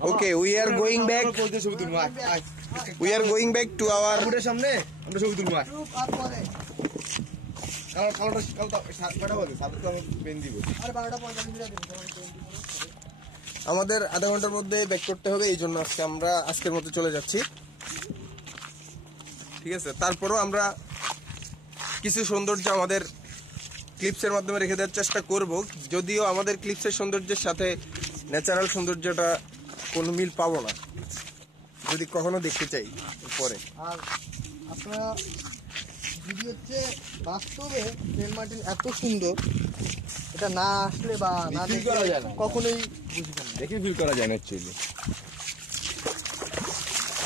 Okay, we are going back. We are going back to our. সামনে আমরা ছবি তুলবো। আমাদের আধা ঘন্টার মধ্যে ব্যাক করতে হবে, এই জন্য আজকে আমরা আজকের মতো চলে যাচ্ছি। ঠিক আছে, তারপরও আমরা কিছু সৌন্দর্য আমাদের ক্লিপসের মাধ্যমে রেখে দেওয়ার চেষ্টা করব, যদিও আমাদের ক্লিপসের সৌন্দর্যের সাথে ন্যাচারাল সৌন্দর্যটা কোনো মিল পাবো না যদি কখনো দেখতে চাই পরে। আর আপনারা যদি হচ্ছে বাস্তবে সেন্ট মার্টিন এত সুন্দর, এটা না আসলে বা না দেখে কখনোই বুঝবেন না, দেখে ফিল করা যায় না, অ্যাকচুয়ালি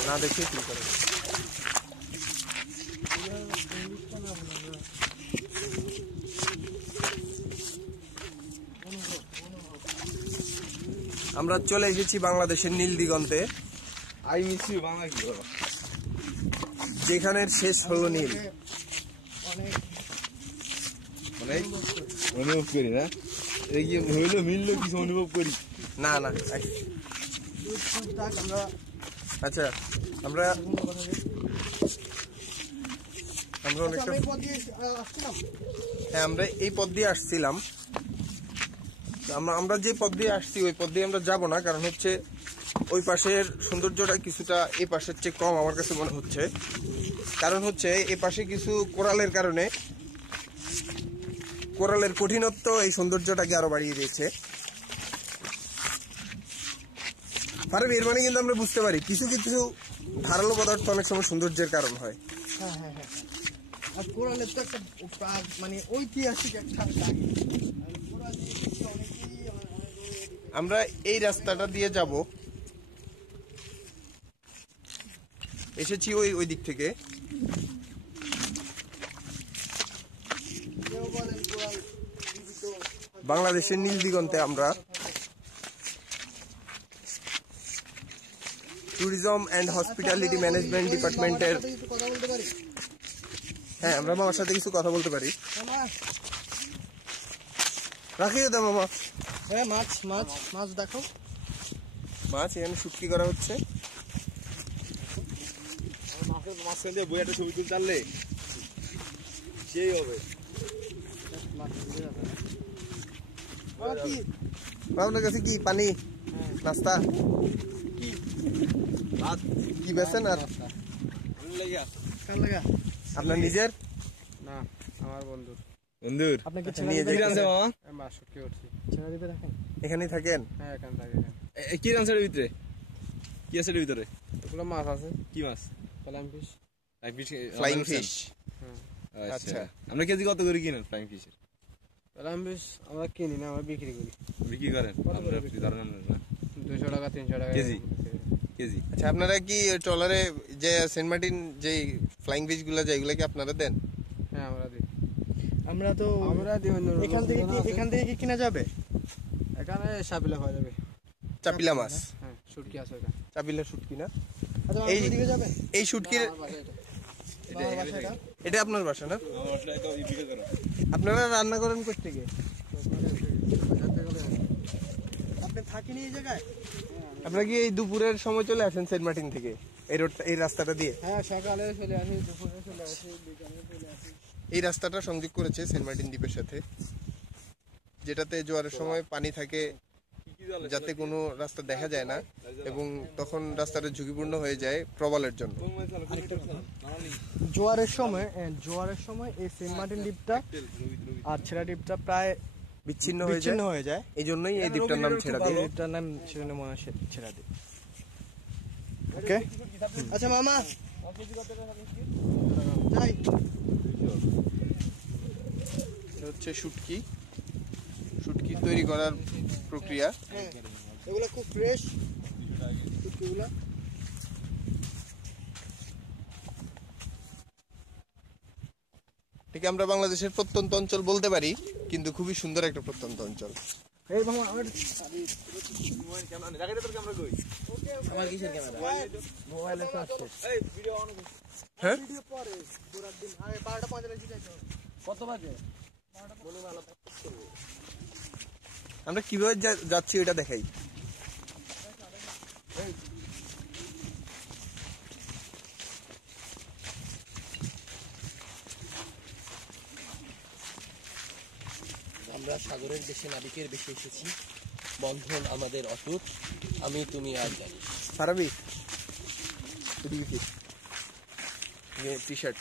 না দেখে ফিল করা যায়। আমরা চলে এসেছি বাংলাদেশের নীল দিগন্তে। আই মিস ইউ বাংলা কি বলো, যেখানের শেষ হলো নীল। অনেক অনুভব করি না, এই কি হইলো মিললো কিছু অনুভব করি না না। আচ্ছা, আমরা অনেকটা, হ্যাঁ আমরা এই পথ দিয়ে আসছিলাম। আমরা যে পথ দিয়ে আসছি ওই পথ দিয়ে আমরা যাবো না, কারণ হচ্ছে ওই পাশের সৌন্দর্যটা কিছুটা এই পাশের চেয়ে কম আমার কাছে মনে হচ্ছে। কারণ হচ্ছে এই পাশে কিছু কোরালের কারণে কোরালের কঠিনত্ব এই সৌন্দর্যটাকে আরো বাড়িয়ে দিয়েছে। আর এর মানে কিন্তু আমরা বুঝতে পারি কিছু কিছু ধারালো পদার্থ অনেক সময় সৌন্দর্যের কারণ হয়। হ্যাঁ হ্যাঁ হ্যাঁ, আর কোরালের তো একটা মানে ঐতিহাসিক একটা। আমরা এই রাস্তাটা দিয়ে যাব, এসেছি ওই দিক থেকে। বাংলাদেশের নীল দিগন্তে আমরা ট্যুরিজম অ্যান্ড হসপিটালিটি ম্যানেজমেন্ট ডিপার্টমেন্টের, হ্যাঁ আমরা মামার সাথে কিছু কথা বলতে পারি। রাখিয়ে দাও মামা। হ্যাঁ, মাছ মাছ মাছ দেখো, মাছ এখানে শুটকি করা হচ্ছে। মাঝখান দিয়ে বই একটা ছবি তুলতে পারলে সেই হবে। আপনার কাছে কি পানি, নাস্তা কি বেছেন? আর আপনার নিজের না, আমার বন্ধুর। বন্ধুর আপনাকে নিয়ে কি রানছে মামা? মাছ শুটকি করছি, ছেড়ে দিবে দেখেন। এখানেই থাকেন? হ্যাঁ, এখানে থাকে। কি রানছে এর ভিতরে? কি আছে এর ভিতরে? ওগুলো মাছ আছে। কি মাছ? Flying fish. Flying fish. আচ্ছা, আমরা কেজি কত করে কিনেন ফ্লাইং ফিশের? ফ্লাইং ফিশ আমরা কিনি না, আমরা বিক্রি করি। বিক্রি করেন? 200 টাকা 300 টাকা কেজি কেজি। আচ্ছা, আপনারা কি ট্রলারে যে সেন্ট মার্টিন যে ফ্লাইং ফিশ গুলা যায় এগুলা কি আপনারা দেন? হ্যাঁ, আমরা দিই। আমরা দিই। এখান থেকে কি কিনা যাবে? এখানে সাপিলা হয়ে যাবে। চাপিলা মাছ? হ্যাঁ, শুটকি আছে ওখানে। চাপিলা শুটকি না? আচ্ছা, এই দিকে যাবেন? এই শুটকির এটা আপনার বাসা না? আপনারা রান্না করেন কোথা থেকে? আপনি থাকেন এই জায়গায়? আপনারা কি এই দুপুরের সময় চলে আসেন সেন্ট মার্টিন থেকে এই রাস্তাটা দিয়ে? হ্যাঁ, সকালে চলে আসি, দুপুরে চলে আসি, বিকালে চলে আসি। এই রাস্তাটা সংযোগ করেছে সেন্ট মার্টিন দ্বীপের সাথে, যেটাতে জোয়ারের সময় পানি থাকে যাতে কোনো রাস্তা দেখা যায় না, এবং তখন রাস্তাটা ঝুঁকিপূর্ণ হয়ে যায় প্রবালের জন্য। জোয়ারের সময় এই সেন্ট মার্টিন দ্বীপটা আর ছেড়া দ্বীপটা প্রায় বিচ্ছিন্ন হয়ে যায়। এই জন্যই এই দ্বীপটার নাম ছেড়া দ্বীপ। দ্বীপটার নাম সেজন্য মনে হয় ছেড়া দ্বীপ। ওকে, আচ্ছা মামা যাই। এটা হচ্ছে শুটকি তৈরি করার প্রক্রিয়া। হ্যাঁ, এগুলো খুব ফ্রেশ শুটকিগুলো। ঠিক আমরা বাংলাদেশের প্রত্যন্ত অঞ্চল বলতে পারি, কিন্তু খুবই সুন্দর একটা প্রত্যন্ত অঞ্চল। এই মামা আমার মোবাইলে তো আসছে। হ্যাঁ, কত বাজে? আমরা কিভাবে যাচ্ছি ওটা দেখাই। আমরা সাগরের দেশে নাবিকের বেশি এসেছি, বন্ধন আমাদের অটুট, আমি তুমি আর জানি। সারাবি টি শার্ট।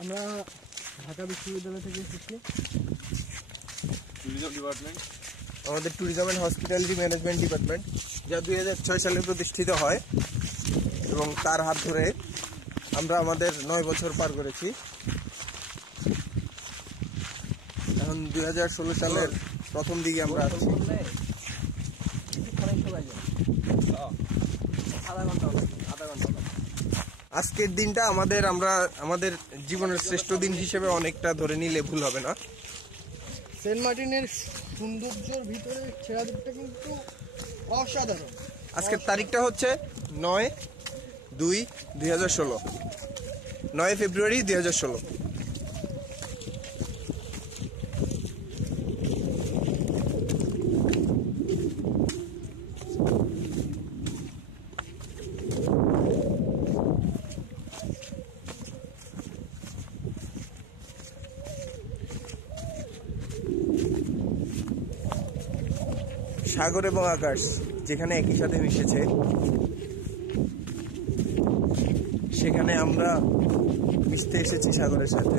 আমরা ঢাকা বিশ্ববিদ্যালয় থেকে এসেছি। ট্যুরিজম ডিপার্টমেন্ট, আমাদের tourism and hospitality management department, যা 2006 সালে প্রতিষ্ঠিত হয় এবং তার হাত ধরে আমরা আমাদের 9 বছর পার করেছি। এখন 2016 সালের প্রথম দিকে আমরা আছি। আজকের দিনটা আমাদের জীবনের শ্রেষ্ঠ দিন হিসেবে অনেকটা ধরে নিলে ভুল হবে না। সেন্ট মার্টিনের সৌন্দর্যের ভিতরে ছেড়া দ্বীপটা কিন্তু অসাধারণ। আজকের তারিখটা হচ্ছে 9/2/2016, 9 ফেব্রুয়ারি 2016। সাগর এবং আকাশ যেখানে একই সাথে মিশেছে, সেখানে আমরা মিশতে এসেছি সাগরের সাথে।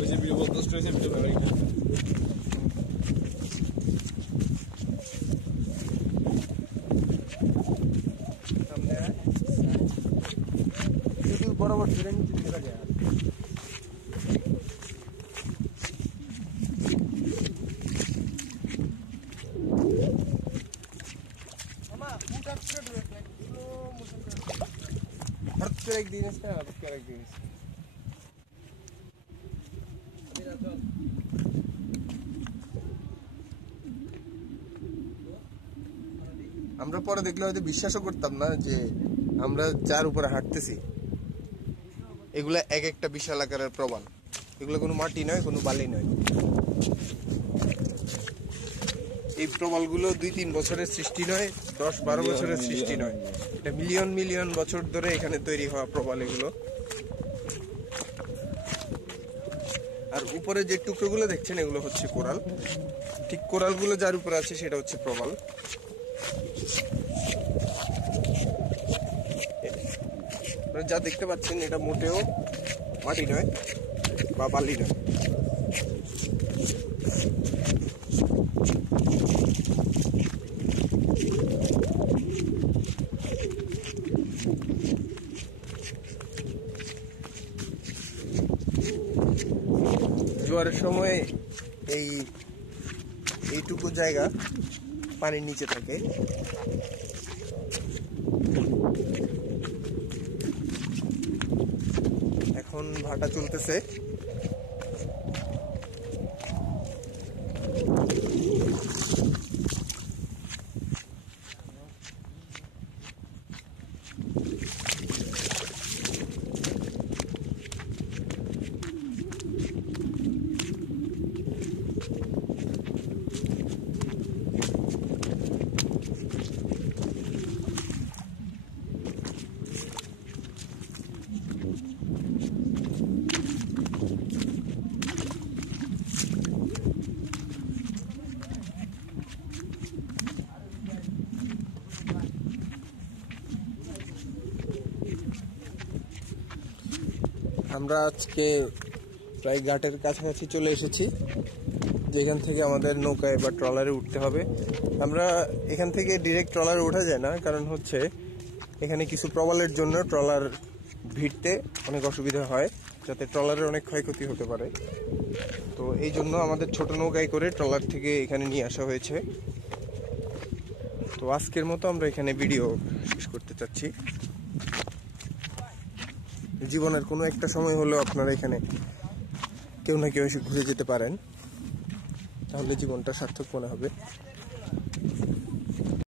ওই যে বিপদগ্রস্ত হয়েছে ভিডিও ব্যবহারিক বরাবর ফিরে নিচে দেখা যায়। একদিন একদিন আমরা পরে দেখলে হয়তো বিশ্বাসও করতাম না যে আমরা যার উপরে হাঁটতেছি এগুলা এক একটা বিশাল আকারের প্রবাল। এগুলো কোনো মাটি নয়, কোনো বালি নয়। এই প্রবালগুলো 2-3 বছরের সৃষ্টি নয়, 10-12 বছরের সৃষ্টি নয়। এটা মিলিয়ন মিলিয়ন বছর ধরে এখানে তৈরি হওয়া প্রবাল এগুলো। আর উপরে যে টুকরোগুলো দেখছেন এগুলো হচ্ছে কোরাল। ঠিক কোরালগুলো যার উপরে আছে সেটা হচ্ছে প্রবাল। যা দেখতে পাচ্ছেন এটা মোটেও মাটি নয় বা বালি নয়। জোয়ারের সময় এইটুকু জায়গা পানির নিচে থাকে। এখন ভাটা চলতেছে। আমরা আজকে প্রায় ঘাটের কাছাকাছি চলে এসেছি, যেখান থেকে আমাদের নৌকায় বা ট্রলারে উঠতে হবে। আমরা এখান থেকে ডিরেক্ট ট্রলারে ওঠা যায় না, কারণ হচ্ছে এখানে কিছু প্রবালের জন্য ট্রলার ভিড়তে অনেক অসুবিধা হয়, যাতে ট্রলারের অনেক ক্ষয়ক্ষতি হতে পারে। তো এই জন্য আমাদের ছোট নৌকায় করে ট্রলার থেকে এখানে নিয়ে আসা হয়েছে। তো আজকের মতো আমরা এখানে ভিডিও শেষ করতে চাচ্ছি। জীবনের কোনো একটা সময় হলেও আপনারা এখানে কেউ না কেউ এসে ঘুরে যেতে পারেন, তাহলে জীবনটা সার্থক মনে হবে।